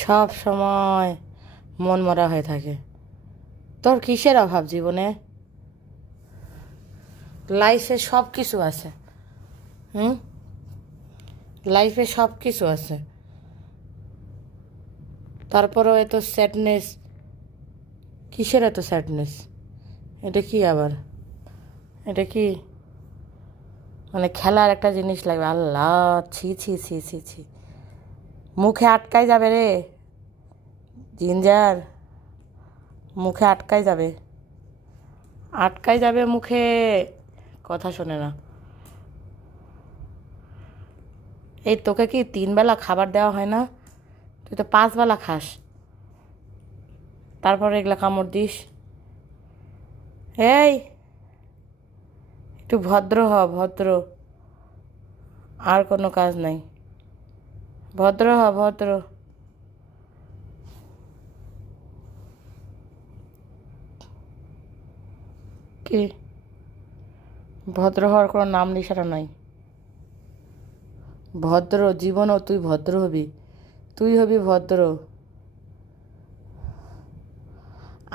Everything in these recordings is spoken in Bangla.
সব সময় মন মরা হয়ে থাকে। তোর কিসের অভাব জীবনে? লাইফে সব কিছু আছে। হুম, লাইফে সব কিছু আছে, তারপরেও এত স্যাডনেস। কিসের এত স্যাডনেস? এটা কি আবার? এটা কি মানে খেলার একটা জিনিস লাগবে? আল্লাহ, ছি ছি ছি ছি ছি, মুখে আটকাই যাবে রে জিঞ্জার, মুখে আটকাই যাবে, আটকাই যাবে মুখে। কথা শোনে না। এই তোকে কি 3 বেলা খাবার দেওয়া হয় না? তুই তো 5 বেলা খাস, তারপরে এগুলা কামড় দিস। এই, একটু ভদ্র হ, ভদ্র। আর কোনো কাজ নাই, ভদ্র হ, ভদ্র। কি? ভদ্র হওয়ার কোনো নাম নিশানা নাই। ভদ্র জীবনও তুই ভদ্র হবি, তুই হবি ভদ্র।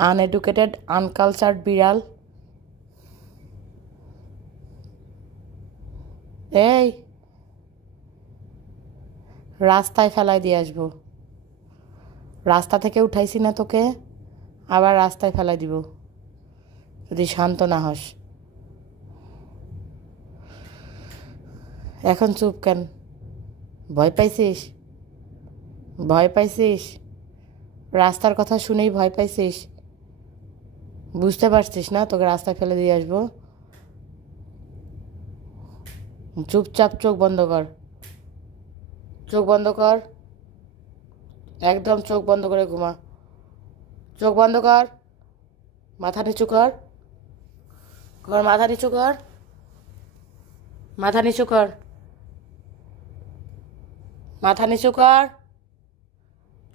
আনএডুকেটেড আনকালচার্ড বিড়াল। এই, রাস্তায় ফেলাই দিয়ে আসবো। রাস্তা থেকে উঠাইছি না তোকে, আবার রাস্তায় ফেলাই দিব যদি শান্ত না হস। এখন চুপ কেন? ভয় পাইছিস? ভয় পাইছিস? রাস্তার কথা শুনেই ভয় পাইছিস? বুঝতে পারছিস না তোকে রাস্তায় ফেলে দিয়ে আসবো? চুপচাপ চোখ বন্ধ কর, চোখ বন্ধ কর, একদম চোখ বন্ধ করে ঘুমা। চোখ বন্ধ কর, মাথা নিচু কর, কর মাথা নিচু কর, মাথা নিচু কর, মাথা নিচু কর।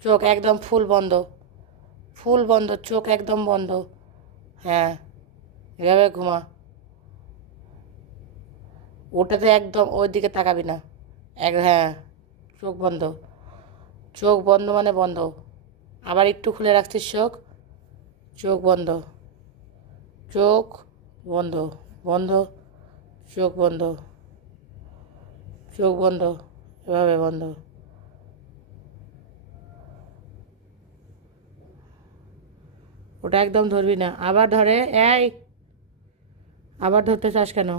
চোখ একদম ফুল বন্ধ, ফুল বন্ধ, চোখ একদম বন্ধ। হ্যাঁ, এভাবে ঘুমা। ওটাতে একদম ওই দিকে তাকাবি না। হ্যাঁ, চোখ বন্ধ। চোখ বন্ধ মানে বন্ধ। আবার একটু খুলে রাখছিস চোখ। চোখ বন্ধ, চোখ বন্ধ, বন্ধ, চোখ বন্ধ, চোখ বন্ধ, এভাবে বন্ধ। ওটা একদম ধরবি না, আবার ধরে। এই, আবার ধরতে চাস কেন?